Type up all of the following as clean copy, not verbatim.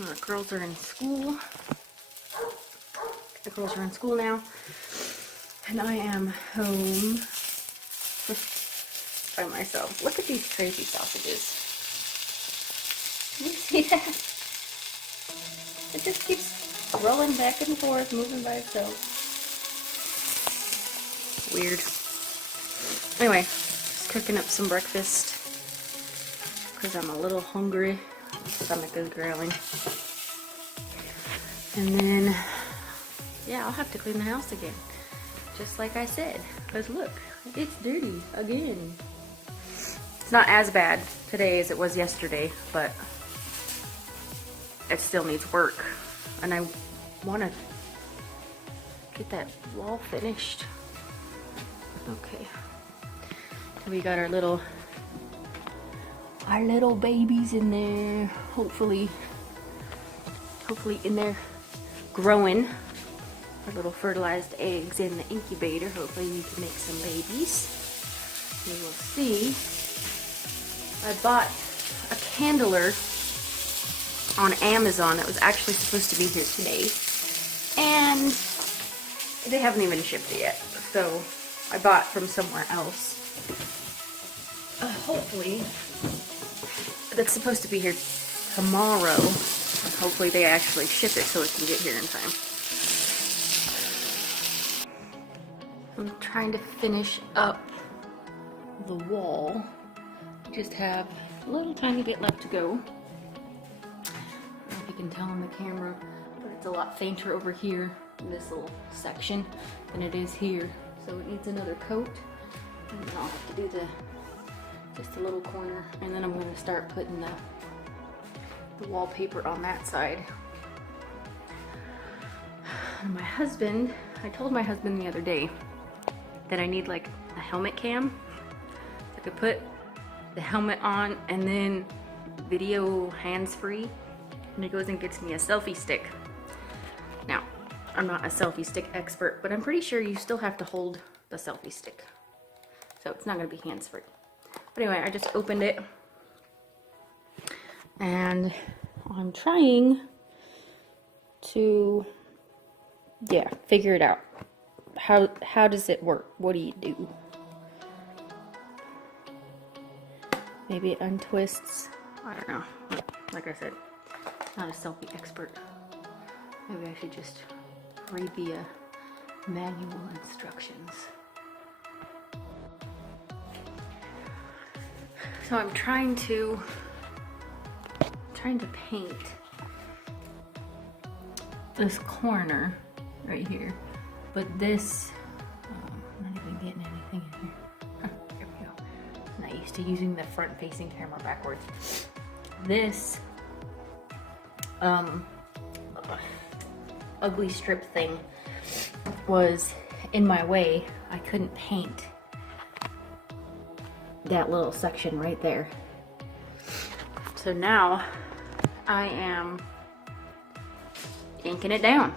The girls are in school. The girls are in school now. And I am home by myself. Look at these crazy sausages. Can you see that? It just keeps rolling back and forth, moving by itself. Weird. Anyway, just cooking up some breakfast because I'm a little hungry. My stomach is growling. And then, yeah, I'll have to clean the house again. Just like I said. Because look, it's dirty again. It's not as bad today as it was yesterday, but it still needs work. And I want to get that wall finished. Okay. We got our little babies in there. Hopefully in there growing. Our little fertilized eggs in the incubator. Hopefully we can make some babies. We will see. I bought a candler on Amazon that was actually supposed to be here today. And they haven't even shipped it yet. So I bought from somewhere else. Hopefully that's supposed to be here tomorrow. And hopefully they actually ship it so it can get here in time. I'm trying to finish up the wall. Just have a little tiny bit left to go. I don't know if you can tell on the camera, but it's a lot fainter over here in this little section than it is here. So it needs another coat. And then I'll have to do just a little corner. And then I'm going to start putting the wallpaper on that side. And my husband, I told my husband the other day that I need like a helmet cam. I could put the helmet on and then video hands-free, and it goes and gets me a selfie stick. Now, I'm not a selfie stick expert, but I'm pretty sure you still have to hold the selfie stick. So it's not gonna be hands-free. But anyway, I just opened it and I'm trying to, figure it out. How does it work? What do you do? Maybe it untwists. I don't know. Like I said, not a selfie expert. Maybe I should just read the manual instructions. So I'm trying to paint this corner right here. But this, I'm not even getting anything in here. There we go. I'm not used to using the front-facing camera backwards. This ugly strip thing was in my way. I couldn't paint that little section right there. So now I am inking it down.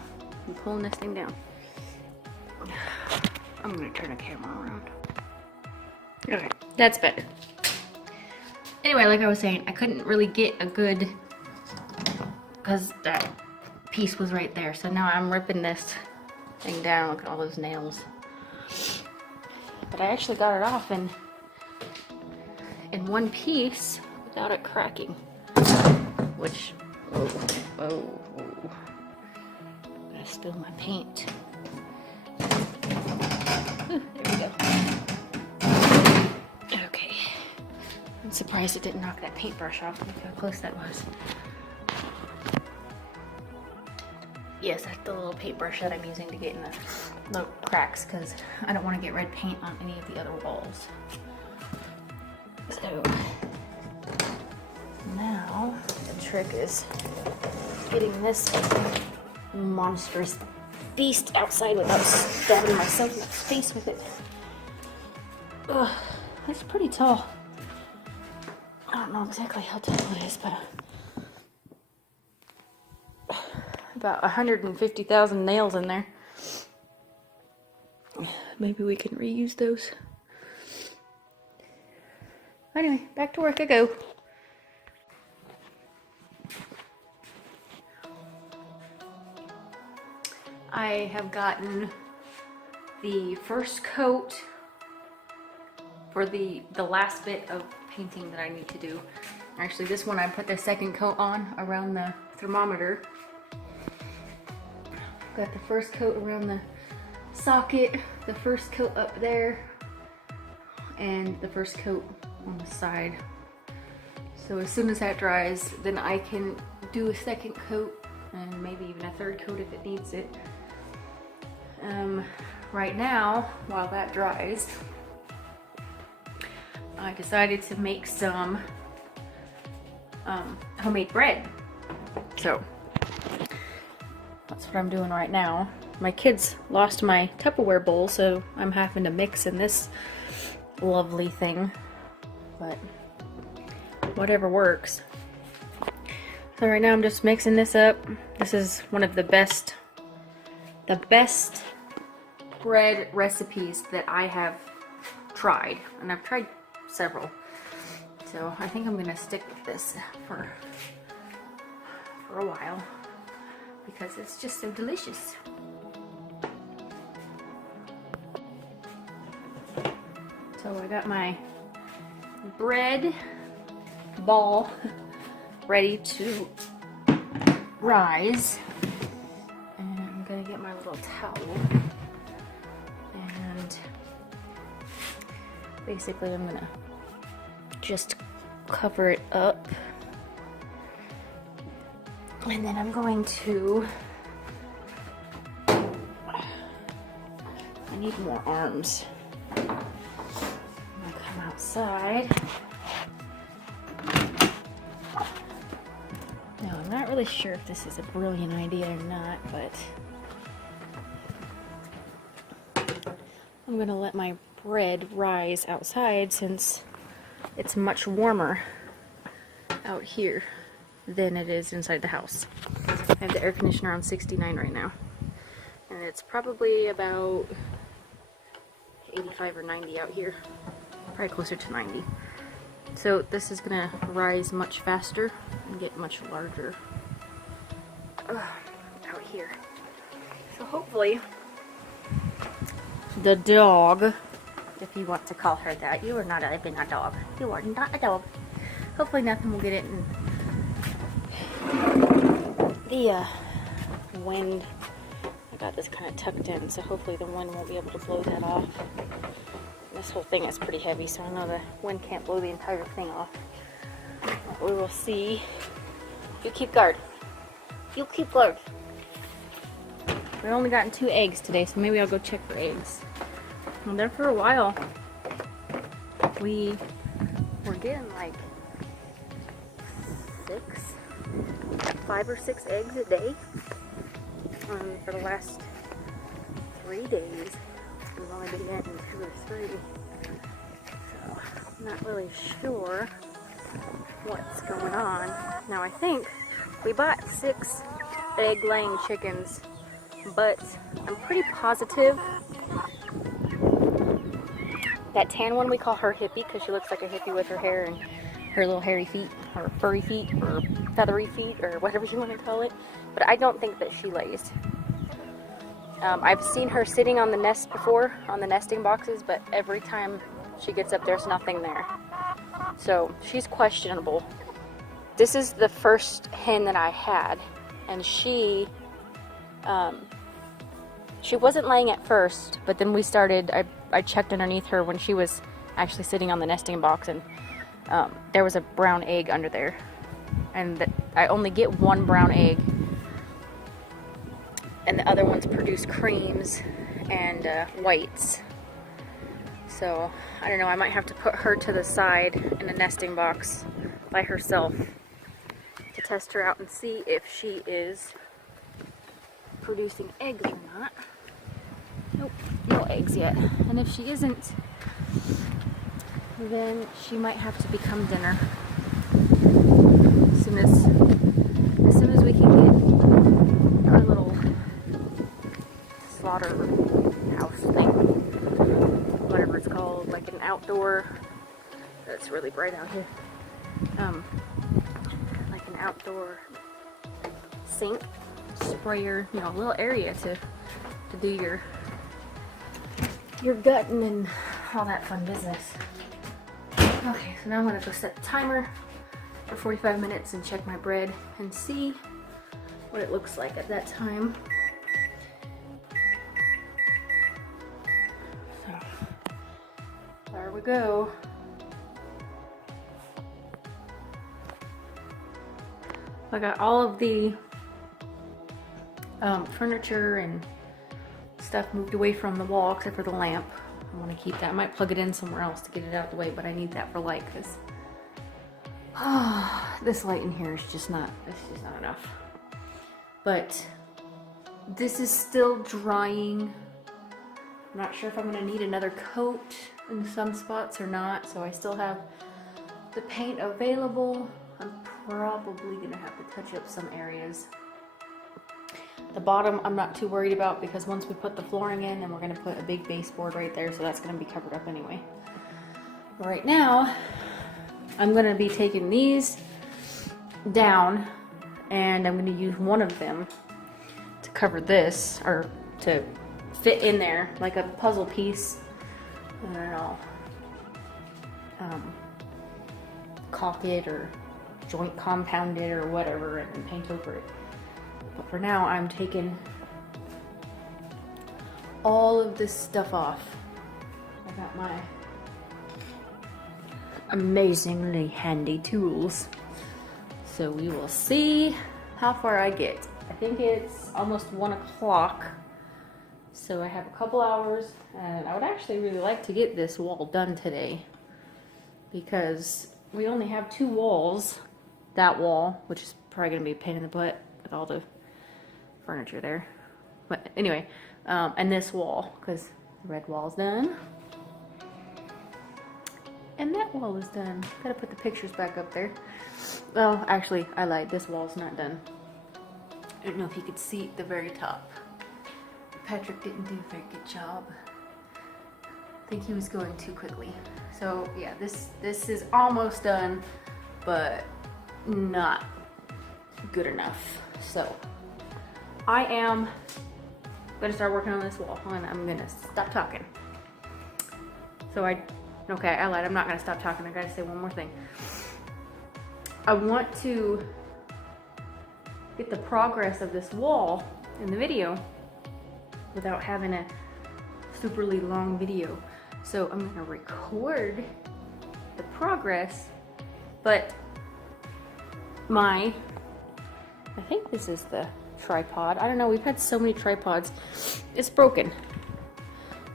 I'm pulling this thing down. I'm gonna turn the camera around. Okay, that's better. Anyway, like I was saying, I couldn't really get a good, because that piece was right there. So now I'm ripping this thing down. Look at all those nails. But I actually got it off in one piece without it cracking. Which, whoa. I spilled my paint. There we go. Okay. I'm surprised it didn't knock that paintbrush off. Look how close that was. Yes, that's the little paintbrush that I'm using to get in the cracks, because I don't want to get red paint on any of the other walls. So now the trick is getting this monstrous beast outside without stabbing myself in the face with it. Ugh, that's pretty tall. I don't know exactly how tall it is, but about 150,000 nails in there. Maybe we can reuse those. Anyway, back to work I go. I have gotten the first coat for the last bit of painting that I need to do. Actually, this one I put the second coat on around the thermometer. Got the first coat around the socket, the first coat up there, and the first coat on the side. So as soon as that dries, then I can do a second coat and maybe even a third coat if it needs it. Right now, while that dries, I decided to make some homemade bread. So that's what I'm doing right now. My kids lost my Tupperware bowl, so I'm having to mix in this lovely thing, but whatever works. So right now I'm just mixing this up. This is one of the best bread recipes that I have tried, and I've tried several. So I think I'm gonna stick with this for a while because it's just so delicious. So I got my bread ball ready to rise, and I'm gonna get my little towel, and basically I'm gonna just cover it up, and then I'm going to, I need more arms. I'm gonna come outside. Now, I'm not really sure if this is a brilliant idea or not, but I'm gonna let my bread rise outside since it's much warmer out here than it is inside the house. I have the air conditioner on 69 right now, and it's probably about 85 or 90 out here, probably closer to 90. So this is gonna rise much faster and get much larger out here. So hopefully the dog, if you want to call her that, you are not even a dog. You are not a dog. Hopefully nothing will get it in the wind. I got this kind of tucked in, so hopefully the wind won't be able to blow that off. This whole thing is pretty heavy, so I know the wind can't blow the entire thing off. But we will see. You keep guard. You keep guard. We've only gotten 2 eggs today, so maybe I'll go check for eggs. And there for a while, we were getting like 5 or 6 eggs a day. For the last 3 days, we've only been getting 2 or 3. So I'm not really sure what's going on. Now I think we bought 6 egg-laying chickens, but I'm pretty positive that tan one, we call her Hippie because she looks like a hippie with her hair and her little hairy feet, or furry feet, or feathery feet, or whatever you want to call it. But I don't think that she lays. I've seen her sitting on the nest before, on the nesting boxes, but every time she gets up, there's nothing there. So she's questionable. This is the first hen that I had, and she wasn't laying at first, but then we started, I checked underneath her when she was actually sitting on the nesting box, and there was a brown egg under there. And I only get 1 brown egg, and the other ones produce creams and whites. So I don't know, I might have to put her to the side in a nesting box by herself to test her out and see if she is producing eggs or not. Nope, no eggs yet. And if she isn't, then she might have to become dinner as soon as we can get our little slaughter house thing, whatever it's called, like an outdoor. That's really bright out here. Like an outdoor sink sprayer, you know, a little area to to do your gutting and all that fun business. Okay, so now I'm gonna go set the timer for 45 minutes and check my bread and see what it looks like at that time. So, there we go. I got all of the furniture and stuff moved away from the wall except for the lamp. I want to keep that. I might plug it in somewhere else to get it out of the way, but I need that for light because this light in here is just not enough. But this is still drying. I'm not sure if I'm going to need another coat in some spots or not, so I still have the paint available. I'm probably going to have to touch up some areas. The bottom I'm not too worried about because once we put the flooring in, then we're going to put a big baseboard right there, so that's going to be covered up anyway. But right now, I'm going to be taking these down and I'm going to use one of them to cover this, or to fit in there like a puzzle piece, and then I'll caulk it or joint compound it or whatever and paint over it. But for now, I'm taking all of this stuff off. I got my amazingly handy tools. So we will see how far I get. I think it's almost 1 o'clock. So I have a couple hours, and I would actually really like to get this wall done today because we only have 2 walls. That wall, which is probably gonna be a pain in the butt with all the furniture there, but anyway, and this wall, because the red wall is done and that wall is done. Gotta put the pictures back up there. Well, actually, I lied, this wall's not done. I don't know if you could see at the very top. Patrick didn't do a very good job. I think he was going too quickly. So yeah, this is almost done, but not good enough. So I am gonna start working on this wall, and I'm gonna stop talking. So I lied, I'm not gonna stop talking. I gotta say one more thing. I want to get the progress of this wall in the video without having a superly long video. So I'm gonna record the progress, but I think this is the tripod. I don't know, we've had so many tripods. It's broken.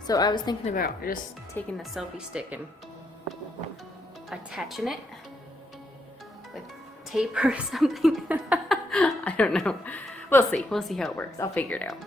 So I was thinking about just taking the selfie stick and attaching it with tape or something. I don't know. We'll see how it works. I'll figure it out.